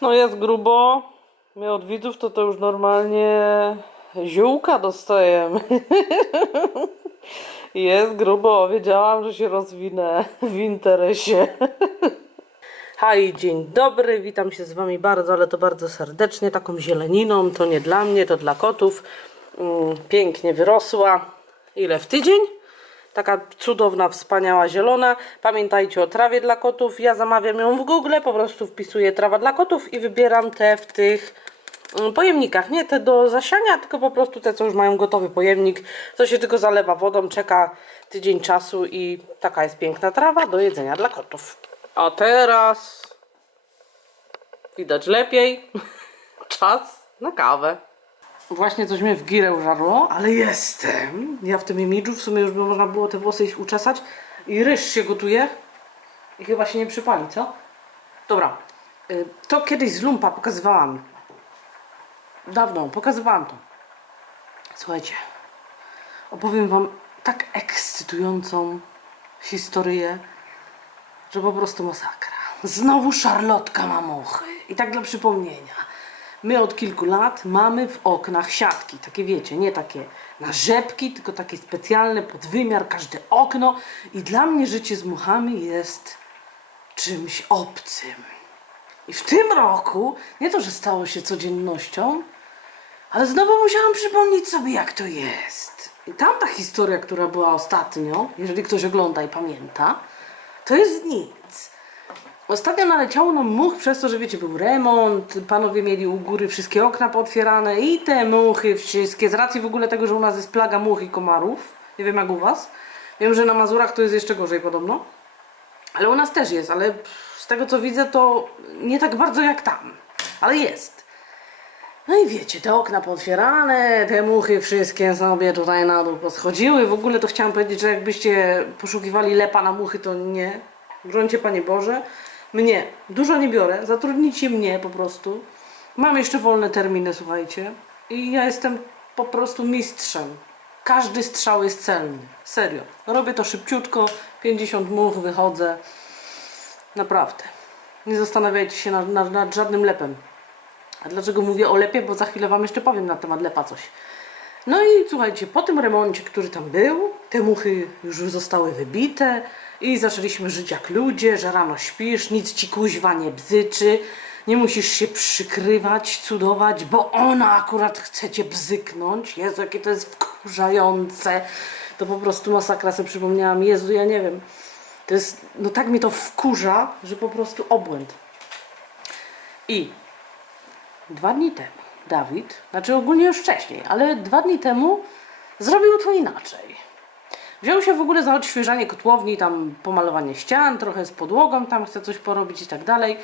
No jest grubo. My od widzów to to już normalnie ziółka dostajemy. jest grubo. Wiedziałam, że się rozwinę w interesie. Hej, dzień dobry. Witam się z Wami bardzo, ale to bardzo serdecznie. Taką zieleniną. To nie dla mnie, to dla kotów. Mm, Pięknie wyrosła. Ile w tydzień? Taka cudowna, wspaniała zielona. Pamiętajcie o trawie dla kotów. Ja zamawiam ją w Google, po prostu wpisuję trawa dla kotów i wybieram te w tych mm, pojemnikach. Nie te do zasiania, tylko po prostu te, co już mają gotowy pojemnik, co się tylko zalewa wodą, czeka tydzień czasu i taka jest piękna trawa do jedzenia dla kotów. A teraz widać lepiej. Czas na kawę. Właśnie coś mnie w girę użarło, ale jestem. Ja w tym imidżu w sumie już by można było te włosy iść uczesać. I ryż się gotuje. I chyba się nie przypali, co? Dobra. y, To kiedyś z lumpa pokazywałam. Dawno pokazywałam to. Słuchajcie. Opowiem wam tak ekscytującą historię, że po prostu masakra. Znowu szarlotka ma muchy. I tak dla przypomnienia. My od kilku lat mamy w oknach siatki, takie wiecie, nie takie na rzepki, tylko takie specjalne pod wymiar, każde okno. I dla mnie życie z muchami jest czymś obcym. I w tym roku, nie to, że stało się codziennością, ale znowu musiałam przypomnieć sobie, jak to jest. I tamta historia, która była ostatnio, jeżeli ktoś ogląda i pamięta, to jest nic. Ostatnio naleciało nam much przez to, że wiecie, był remont, panowie mieli u góry wszystkie okna pootwierane i te muchy wszystkie, z racji w ogóle tego, że u nas jest plaga much i komarów, nie wiem jak u was, wiem, że na Mazurach to jest jeszcze gorzej podobno, ale u nas też jest, ale z tego co widzę to nie tak bardzo jak tam, ale jest. No i wiecie, te okna pootwierane, te muchy wszystkie sobie tutaj na dół poschodziły. W ogóle to chciałam powiedzieć, że jakbyście poszukiwali lepa na muchy, to nie. Gruncie Panie Boże. Mnie. Dużo nie biorę. Zatrudnijcie mnie po prostu. Mam jeszcze wolne terminy, słuchajcie. I ja jestem po prostu mistrzem. Każdy strzał jest celny. Serio. Robię to szybciutko. 50 much, wychodzę. Naprawdę. Nie zastanawiajcie się nad, nad, nad żadnym lepem. A dlaczego mówię o lepie? Bo za chwilę Wam jeszcze powiem na temat lepa coś. No i słuchajcie, po tym remoncie, który tam był, te muchy już zostały wybite i zaczęliśmy żyć jak ludzie, że rano śpisz, nic ci kuźwa nie bzyczy, nie musisz się przykrywać, cudować, bo ona akurat chce cię bzyknąć. Jezu, jakie to jest wkurzające. To po prostu masakra sobie przypomniałam. Jezu, ja nie wiem. To jest, no tak mnie to wkurza, że po prostu obłęd. I dwa dni temu Dawid, znaczy ogólnie już wcześniej, ale dwa dni temu zrobił to inaczej. Wziął się w ogóle za odświeżanie kotłowni, tam pomalowanie ścian, trochę z podłogą, tam chce coś porobić i tak dalej.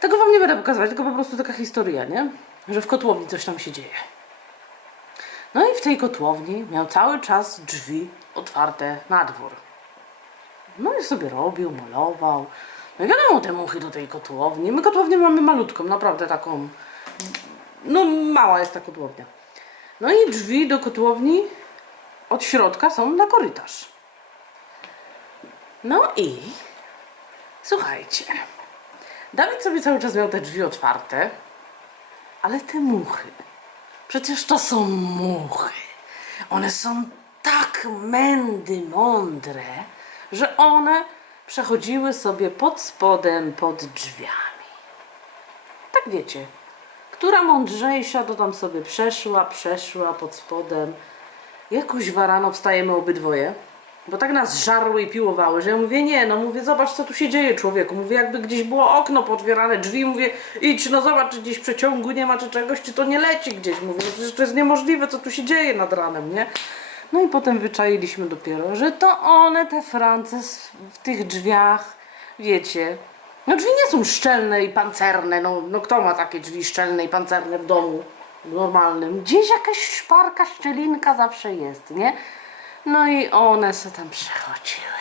Tego wam nie będę pokazywać, tylko po prostu taka historia, nie? Że w kotłowni coś tam się dzieje. No i w tej kotłowni miał cały czas drzwi otwarte na dwór. No i sobie robił, malował. No i wiadomo, te muchy do tej kotłowni. My kotłownię mamy malutką, naprawdę taką. No, mała jest ta kotłownia. No i drzwi do kotłowni od środka są na korytarz. No i słuchajcie. Dawid sobie cały czas miał te drzwi otwarte, ale te muchy. Przecież to są muchy. One są tak mędy mądre, że one przechodziły sobie pod spodem, pod drzwiami. Tak wiecie, która mądrzejsza to tam sobie przeszła, przeszła pod spodem. Jakoś rano wstajemy obydwoje, bo tak nas żarły i piłowały, że ja mówię, nie, no mówię, zobacz co tu się dzieje człowieku. Mówię, jakby gdzieś było okno potwierane, drzwi, mówię, idź, no zobacz, czy gdzieś przeciągu nie ma, czy czegoś, czy to nie leci gdzieś. Mówię, no to jest niemożliwe, co tu się dzieje nad ranem, nie? No i potem wyczailiśmy dopiero, że to one, te France w tych drzwiach, wiecie, no drzwi nie są szczelne i pancerne, no, no kto ma takie drzwi szczelne i pancerne w domu normalnym? Gdzieś jakaś szparka, szczelinka zawsze jest, nie? No i one se tam przechodziły.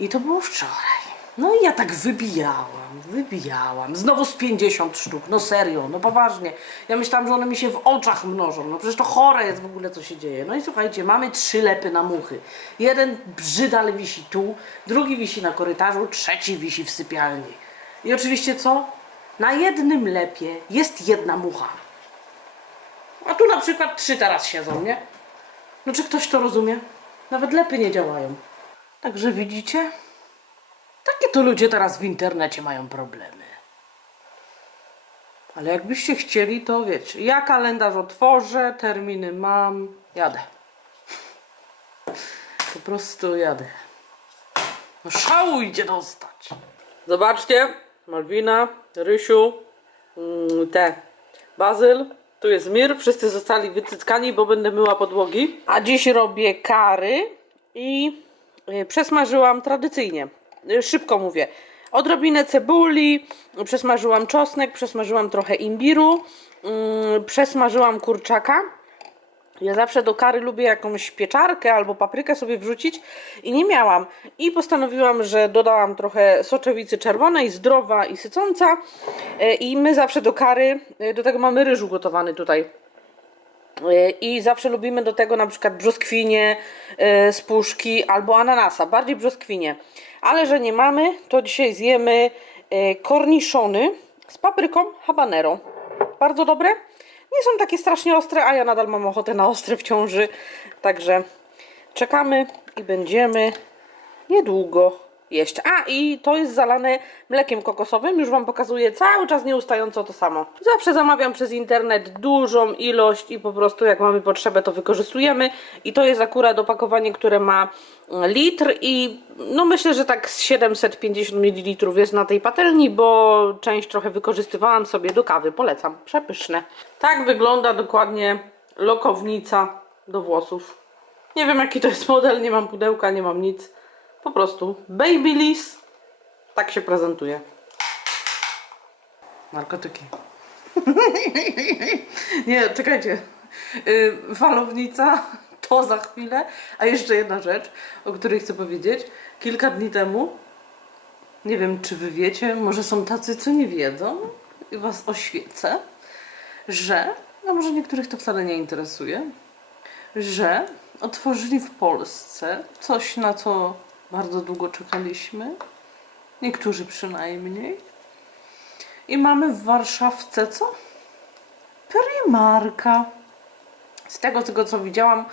I to było wczoraj. No i ja tak wybijałam, wybijałam. Znowu z 50 sztuk, no serio, no poważnie. Ja myślałam, że one mi się w oczach mnożą. No przecież to chore jest w ogóle, co się dzieje. No i słuchajcie, mamy trzy lepy na muchy. Jeden brzydal wisi tu, drugi wisi na korytarzu, trzeci wisi w sypialni. I oczywiście co? na jednym lepie jest jedna mucha. A tu na przykład trzy teraz siedzą, nie? No czy ktoś to rozumie? Nawet lepy nie działają. Także widzicie? Takie to ludzie teraz w internecie mają problemy. Ale jakbyście chcieli, to wiecie. Ja kalendarz otworzę, terminy mam, jadę. Po prostu jadę. No szału idzie dostać. Zobaczcie, Malwina, Rysiu, mm, te, Bazyl, tu jest Mir, wszyscy zostali wycyckani, bo będę myła podłogi. A dziś robię kary i y, przesmażyłam tradycyjnie, szybko mówię. Odrobinę cebuli, przesmażyłam czosnek, przesmażyłam trochę imbiru, mm, przesmażyłam kurczaka. Ja zawsze do kary lubię jakąś pieczarkę albo paprykę sobie wrzucić i nie miałam. I postanowiłam, że dodałam trochę soczewicy czerwonej, zdrowa i sycąca. E, I my zawsze do kary, e, do tego mamy ryż ugotowany tutaj. E, I zawsze lubimy do tego na przykład brzoskwinie z puszki albo ananasa, bardziej brzoskwinie. Ale że nie mamy, to dzisiaj zjemy e, korniszony z papryką habanero. Bardzo dobre. Nie są takie strasznie ostre, a ja nadal mam ochotę na ostre w ciąży. Także czekamy i będziemy niedługo jeść. A i to jest zalane mlekiem kokosowym. Już Wam pokazuję cały czas nieustająco to samo. Zawsze zamawiam przez internet dużą ilość i po prostu jak mamy potrzebę to wykorzystujemy. I to jest akurat opakowanie, które ma litr i no myślę, że tak z 750 ml jest na tej patelni, bo część trochę wykorzystywałam sobie do kawy. Polecam. Przepyszne. Tak wygląda dokładnie lokownica do włosów. Nie wiem jaki to jest model, nie mam pudełka, nie mam nic. Po prostu Babyliss tak się prezentuje. Narkotyki. Nie, czekajcie. Yy, falownica to za chwilę. A jeszcze jedna rzecz, o której chcę powiedzieć. Kilka dni temu, nie wiem czy wy wiecie, może są tacy, co nie wiedzą i was oświecę, że, a może niektórych to wcale nie interesuje, że otworzyli w Polsce coś, na co bardzo długo czekaliśmy. Niektórzy przynajmniej. I mamy w Warszawce co? Primarka. Z tego, tego co widziałam,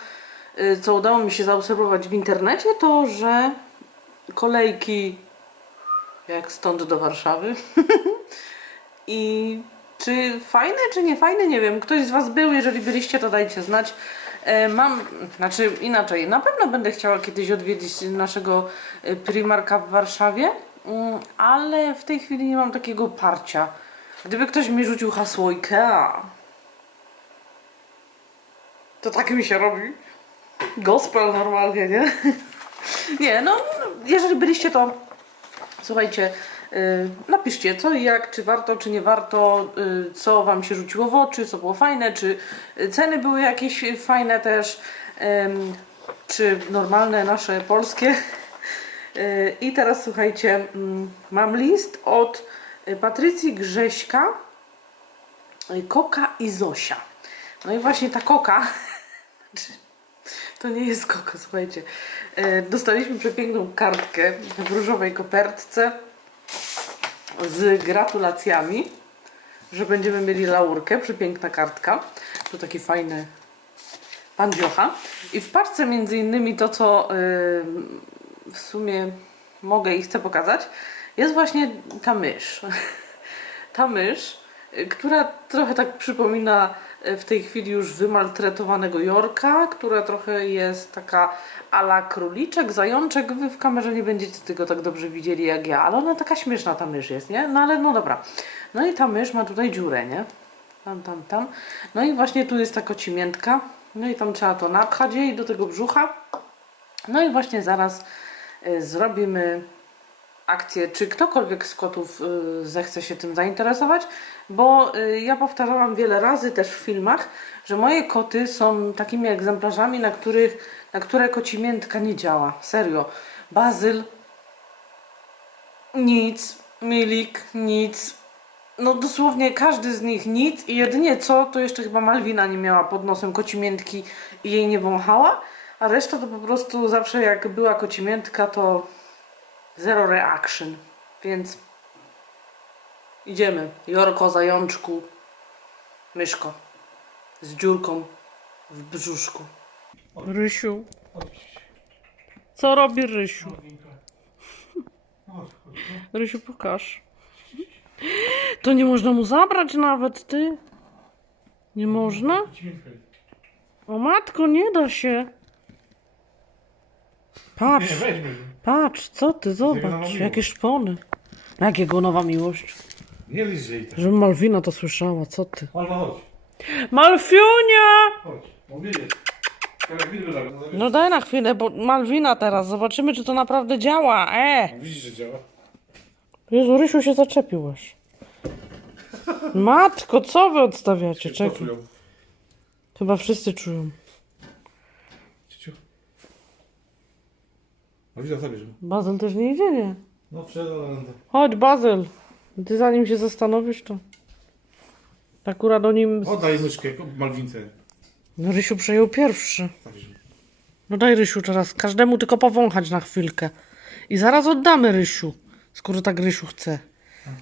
y, co udało mi się zaobserwować w internecie, to że kolejki jak stąd do Warszawy. I czy fajne, czy nie fajne, nie wiem. Ktoś z Was był, jeżeli byliście, to dajcie znać. E, Mam, znaczy inaczej, na pewno będę chciała kiedyś odwiedzić naszego e, Primarka w Warszawie, mm, ale w tej chwili nie mam takiego parcia. Gdyby ktoś mi rzucił hasło IKEA, to tak mi się robi. Gospel normalnie, nie? Nie, no, jeżeli byliście, to słuchajcie, napiszcie co i jak, czy warto, czy nie warto, y, co Wam się rzuciło w oczy, co było fajne, czy y, ceny były jakieś fajne też, czy normalne, nasze, polskie. Y, I teraz słuchajcie, mm, mam list od y, Patrycji Grześka, y, Koka i Zosia. No i właśnie ta Koka, to nie jest Koka, słuchajcie. Dostaliśmy przepiękną kartkę w różowej kopertce z gratulacjami, że będziemy mieli laurkę. Przepiękna kartka. Tu taki fajny pan Dziocha. I w paczce między innymi to, co w sumie mogę i chcę pokazać, jest właśnie ta mysz. ta mysz, y, która trochę tak przypomina w tej chwili już wymaltretowanego Jorka, która trochę jest taka ala króliczek, zajączek. Wy w kamerze nie będziecie tego tak dobrze widzieli jak ja, ale ona taka śmieszna ta mysz jest, nie? No ale no dobra. No i ta mysz ma tutaj dziurę, nie? Tam, tam, tam. No i właśnie tu jest ta kocimiętka. No i tam trzeba to napchać jej do tego brzucha. No i właśnie zaraz y, zrobimy akcję, czy ktokolwiek z kotów y, zechce się tym zainteresować, bo y, ja powtarzałam wiele razy też w filmach, że moje koty są takimi egzemplarzami, na, których, na które kocimiętka nie działa. Serio. Bazyl nic, Milik nic. No dosłownie każdy z nich nic i jedynie co, to jeszcze chyba Malwina nie miała pod nosem kocimiętki i jej nie wąchała, a reszta to po prostu zawsze jak była kocimiętka to zero reaction, więc Idziemy. Jorko, zajączku. Myszko. Z dziurką w brzuszku. Rysiu. Co robi Rysiu? Rysiu, pokaż. To nie można mu zabrać nawet, ty. Nie można? O matko, nie da się. Patrz, Nie, weźmy. patrz, co ty, zobacz, miłość. jakie szpony. Jakiego nowa miłość? Nie liżej tak. Żebym Malwina to słyszała, co ty? Alba chodź. Malfiunia! Chodź. Mówię. Tak. No daj na chwilę, bo Malwina teraz, zobaczymy czy to naprawdę działa, e! Widzisz, że działa? Jezu, Rysiu się zaczepiłeś. Matko, co wy odstawiacie? Czekaj. czują? Chyba wszyscy czują. No widzę, zabierz mu. Bazyl też nie idzie, nie? No wszedł, ale... Chodź, Bazyl. Ty zanim się zastanowisz, to... Akurat o nim... Oddaj myszkę, Malwince. No, Rysiu przejął pierwszy. Zabierz mu. No daj Rysiu teraz, każdemu tylko powąchać na chwilkę. I zaraz oddamy Rysiu, skoro tak Rysiu chce.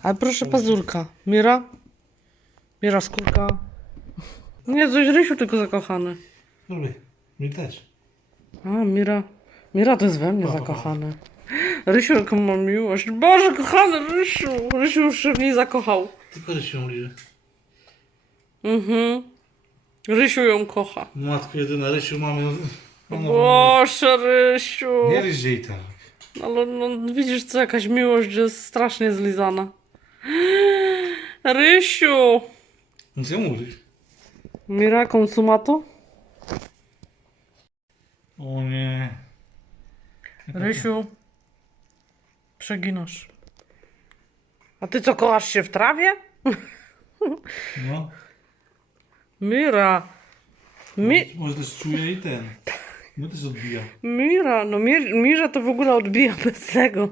Ale proszę pazurka. Mira? Mira skórka. Nie, coś Rysiu tylko zakochany. Lubię. Mi też. A, Mira. Mira to jest we mnie zakochany. Rysiu, jaką ma miłość. Boże, kochany Rysiu. Rysiu już się w niej zakochał. Tylko, że się liże. Mhm. Rysiu ją kocha. Matko jedyna, Rysiu mamy... Ona... Boże, Rysiu. Nie liżej tak. Ale no, widzisz, co jakaś miłość jest strasznie zlizana. Rysiu! No co mówisz? Mira consumato? O nie. Rysiu, przeginasz. A ty co, kochasz się w trawie? No. Mira. Mi Może też czuje i ten. No też odbija. Mira, no Mir Mirza to w ogóle odbija bez tego.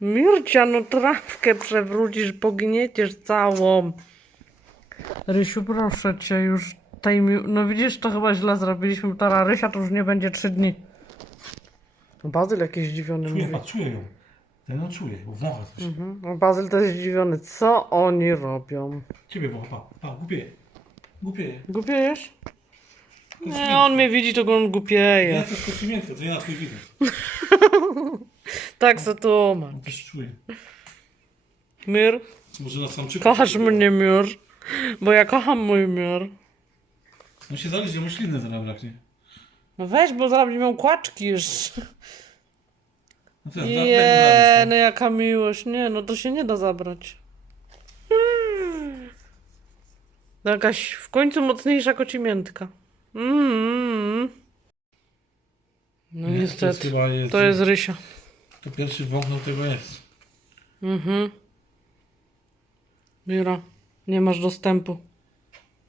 Mircia, no trawkę przewrócisz, pognieciesz całą. Rysiu, proszę cię, już tej mi... No widzisz, to chyba źle zrobiliśmy, bo ta Rysia to już nie będzie trzy dni. Bazyl jakiś zdziwiony Czuje, mówi. patrz, czuje ją. Ten no czuje, bo wącha coś. Mhm. No, Bazyl to jest zdziwiony. Co oni robią? Ciebie wącha, pa, pa, głupieje. Głupieje. Głupiejesz? Nie, on mnie widzi, to go on Nie, głupieje. to jest kościmiętko, to nie na twój widok. Tak se to ma. On też czuje. Mir, Może nas sam czyta. kochasz mnie, Mir? Bo ja kocham mój Mir. On się zależy, mu śliny zaraz braknie. No weź, bo zaraz będzie miał kłaczki jeszcze. No teraz, Je, no jaka miłość. Nie, no to się nie da zabrać. Hmm. No Jakaś w końcu mocniejsza kocimiętka. Mm. No Nie, to jest niestety. chyba jest- To jest Rysia. To pierwszy wąchnął tego jest. Mhm. Mira, nie masz dostępu.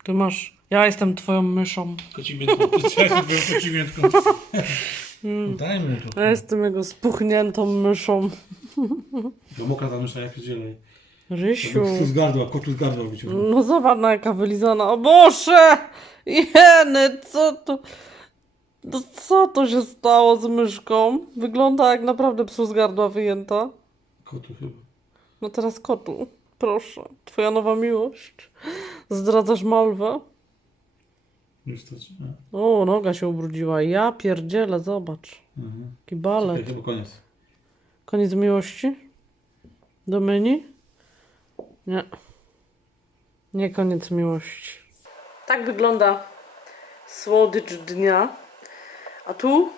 Ty masz. Ja jestem twoją myszą. Kocimiętko, to jest jak było kocimiętko. Dajmy mu to. Ja jestem jego spuchniętą myszą. To mokra ta mysza jak zielej. Rysiu. Tu z gardła, kotu z gardła wyciągnął. No zobacz na jaka wylizana. O Boże! Jeny, co to... No co to się stało z myszką? Wygląda jak naprawdę psu z gardła wyjęta. Kotu chyba. No teraz kotu. Proszę. Twoja nowa miłość. Zdradzasz malwę? Już to? O, noga się ubrudziła. Ja pierdzielę, zobacz. Mhm. Jaki Czekaj, balet. chyba koniec. Koniec miłości? Do myni? Nie. Nie koniec miłości. Tak wygląda słodycz dnia. A tu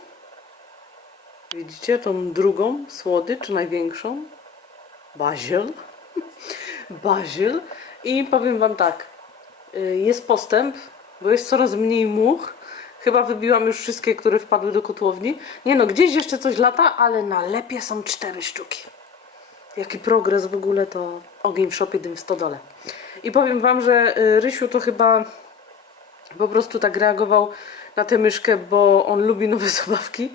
widzicie tą drugą słodycz, największą? Baziel. Baziel. I powiem Wam tak. y, Jest postęp, bo jest coraz mniej much. Chyba wybiłam już wszystkie, które wpadły do kotłowni. Nie no, gdzieś jeszcze coś lata, ale na lepie są cztery sztuki. Jaki progres w ogóle to ogień w szopie, dym w stodole. I powiem Wam, że y, Rysiu to chyba po prostu tak reagował na tę myszkę, bo on lubi nowe zabawki,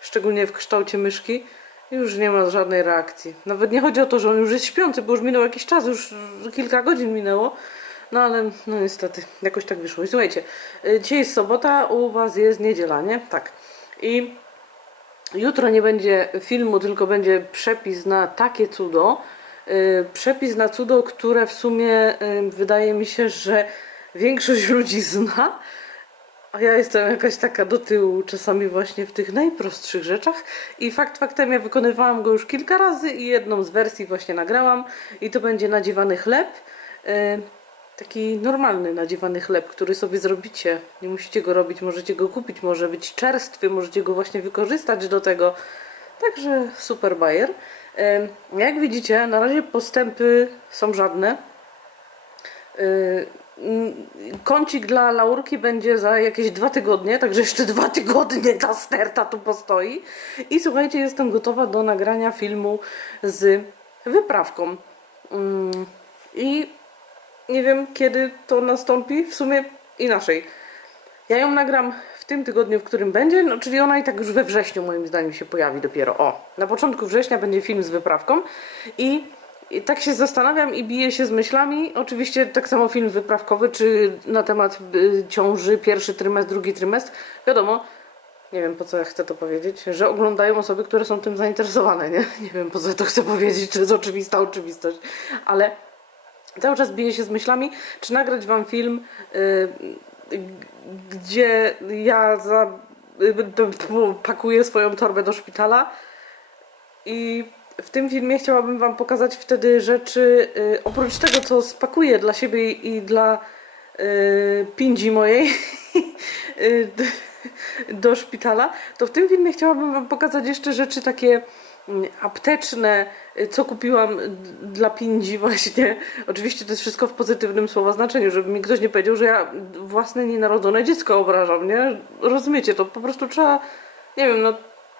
szczególnie w kształcie myszki. I Już nie ma żadnej reakcji. Nawet nie chodzi o to, że on już jest śpiący, bo już minął jakiś czas, już kilka godzin minęło. No ale no niestety, jakoś tak wyszło. I słuchajcie, y, dzisiaj jest sobota, u Was jest niedziela, nie? Tak. I Jutro nie będzie filmu, tylko będzie przepis na takie cudo. y, przepis na cudo, które w sumie y, wydaje mi się, że większość ludzi zna. A ja jestem jakaś taka do tyłu czasami właśnie w tych najprostszych rzeczach. I fakt faktem, ja wykonywałam go już kilka razy i jedną z wersji właśnie nagrałam. I to będzie nadziewany chleb. Taki normalny nadziewany chleb, który sobie zrobicie. Nie musicie go robić, możecie go kupić, może być czerstwy, możecie go właśnie wykorzystać do tego. Także super bajer. Jak widzicie, na razie postępy są żadne. Kącik dla laurki będzie za jakieś dwa tygodnie, także jeszcze dwa tygodnie ta sterta tu postoi. I słuchajcie, jestem gotowa do nagrania filmu z wyprawką. I nie wiem kiedy to nastąpi, w sumie inaczej. Ja ją nagram w tym tygodniu, w którym będzie, no czyli ona i tak już we wrześniu moim zdaniem się pojawi dopiero. O, na początku września będzie film z wyprawką i, i tak się zastanawiam i biję się z myślami. Oczywiście tak samo film wyprawkowy, czy na temat y, ciąży, pierwszy trymestr, drugi trymestr. Wiadomo, nie wiem po co ja chcę to powiedzieć, że oglądają osoby, które są tym zainteresowane, nie? Nie wiem po co ja to chcę powiedzieć, czy jest oczywista oczywistość, ale cały czas biję się z myślami, czy nagrać wam film, y, gdzie ja za, pakuję swoją torbę do szpitala. I w tym filmie chciałabym wam pokazać wtedy rzeczy, y, oprócz tego co spakuję dla siebie i dla y, pindzi mojej y, do szpitala, to w tym filmie chciałabym wam pokazać jeszcze rzeczy takie apteczne, y, co kupiłam dla pindzi właśnie. Oczywiście to jest wszystko w pozytywnym słowa znaczeniu, żeby mi ktoś nie powiedział, że ja własne nienarodzone dziecko obrażam, nie? Rozumiecie, to po prostu trzeba, nie wiem, no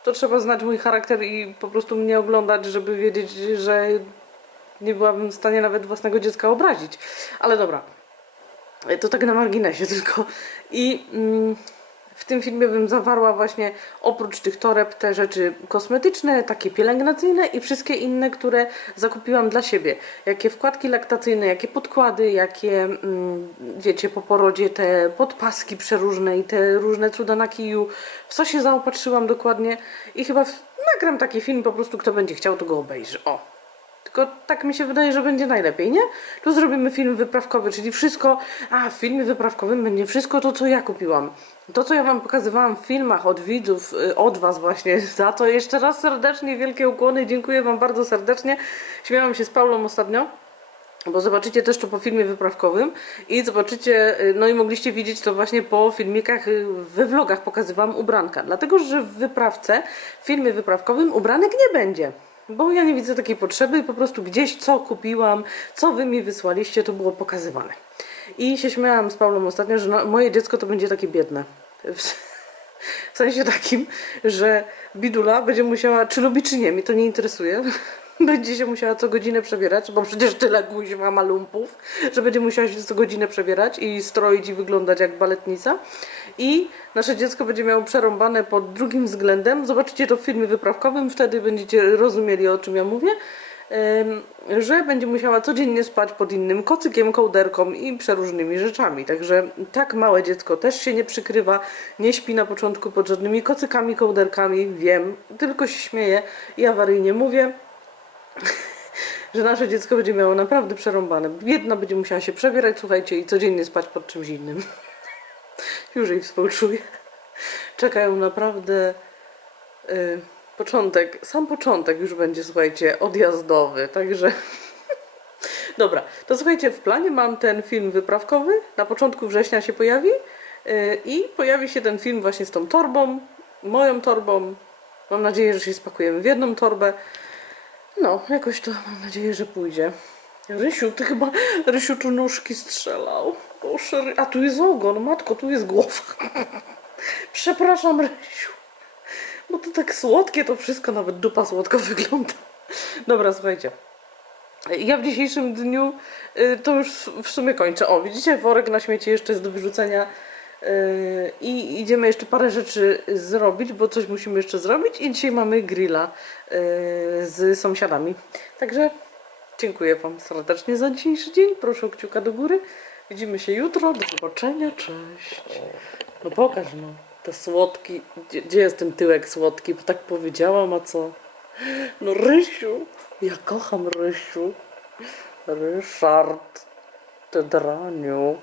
to trzeba znać mój charakter i po prostu mnie oglądać, żeby wiedzieć, że nie byłabym w stanie nawet własnego dziecka obrazić. Ale dobra, to tak na marginesie tylko. I mm, w tym filmie bym zawarła właśnie oprócz tych toreb te rzeczy kosmetyczne, takie pielęgnacyjne i wszystkie inne, które zakupiłam dla siebie. Jakie wkładki laktacyjne, jakie podkłady, jakie, mm, wiecie, po porodzie te podpaski przeróżne i te różne cuda na kiju. W co się zaopatrzyłam dokładnie i chyba nagram taki film, po prostu kto będzie chciał, to go obejrzy. O. Tylko tak mi się wydaje, że będzie najlepiej, nie? Tu zrobimy film wyprawkowy, czyli wszystko, a w filmie wyprawkowym będzie wszystko to, co ja kupiłam. To, co ja Wam pokazywałam w filmach od widzów, y, od Was właśnie, za to jeszcze raz serdecznie wielkie ukłony, dziękuję Wam bardzo serdecznie. Śmiałam się z Paulą ostatnio. Bo zobaczycie też to po filmie wyprawkowym i zobaczycie, y, no i mogliście widzieć to właśnie po filmikach, y, we vlogach pokazywałam ubranka. Dlatego, że w wyprawce, w filmie wyprawkowym ubranek nie będzie. Bo ja nie widzę takiej potrzeby i po prostu gdzieś co kupiłam, co wy mi wysłaliście, to było pokazywane. I się śmiałam z Paulą ostatnio, że no, moje dziecko to będzie takie biedne. W, sensie takim, że Bidula będzie musiała, czy lubi, czy nie, mnie to nie interesuje. Będzie się musiała co godzinę przebierać, bo przecież tyle kuźwa ma lumpów, że będzie musiała się co godzinę przebierać i stroić i wyglądać jak baletnica. I nasze dziecko będzie miało przerąbane pod drugim względem. Zobaczycie to w filmie wyprawkowym, wtedy będziecie rozumieli o czym ja mówię. Że będzie musiała codziennie spać pod innym kocykiem, kołderką i przeróżnymi rzeczami. Także tak małe dziecko też się nie przykrywa, nie śpi na początku pod żadnymi kocykami, kołderkami, wiem, tylko się śmieję i awaryjnie mówię że nasze dziecko będzie miało naprawdę przerąbane. Jedna będzie musiała się przebierać, słuchajcie, i codziennie spać pod czymś innym. Już jej współczuję. Czekają naprawdę y, początek, sam początek już będzie, słuchajcie, odjazdowy, także... Dobra, to słuchajcie, w planie mam ten film wyprawkowy, na początku września się pojawi y, i pojawi się ten film właśnie z tą torbą, moją torbą. Mam nadzieję, że się spakujemy w jedną torbę. No, jakoś to mam nadzieję, że pójdzie. Rysiu, ty chyba, Rysiu tu nóżki strzelał. Boże, a tu jest ogon, matko, tu jest głowa. Przepraszam, Rysiu. Bo to tak słodkie to wszystko, nawet dupa słodko wygląda. Dobra, słuchajcie. Ja w dzisiejszym dniu y, to już w sumie kończę. O, widzicie, worek na śmieci jeszcze jest do wyrzucenia. Y, I idziemy jeszcze parę rzeczy zrobić, bo coś musimy jeszcze zrobić. I dzisiaj mamy grilla y, z sąsiadami. Także dziękuję Wam serdecznie za dzisiejszy dzień. Proszę o kciuka do góry. Widzimy się jutro. Do zobaczenia. Cześć. No pokaż no. Te słodki. Gdzie, gdzie jest ten tyłek słodki? Bo tak powiedziałam, a co? No Rysiu, ja kocham Rysiu. Ryszard, ty draniu.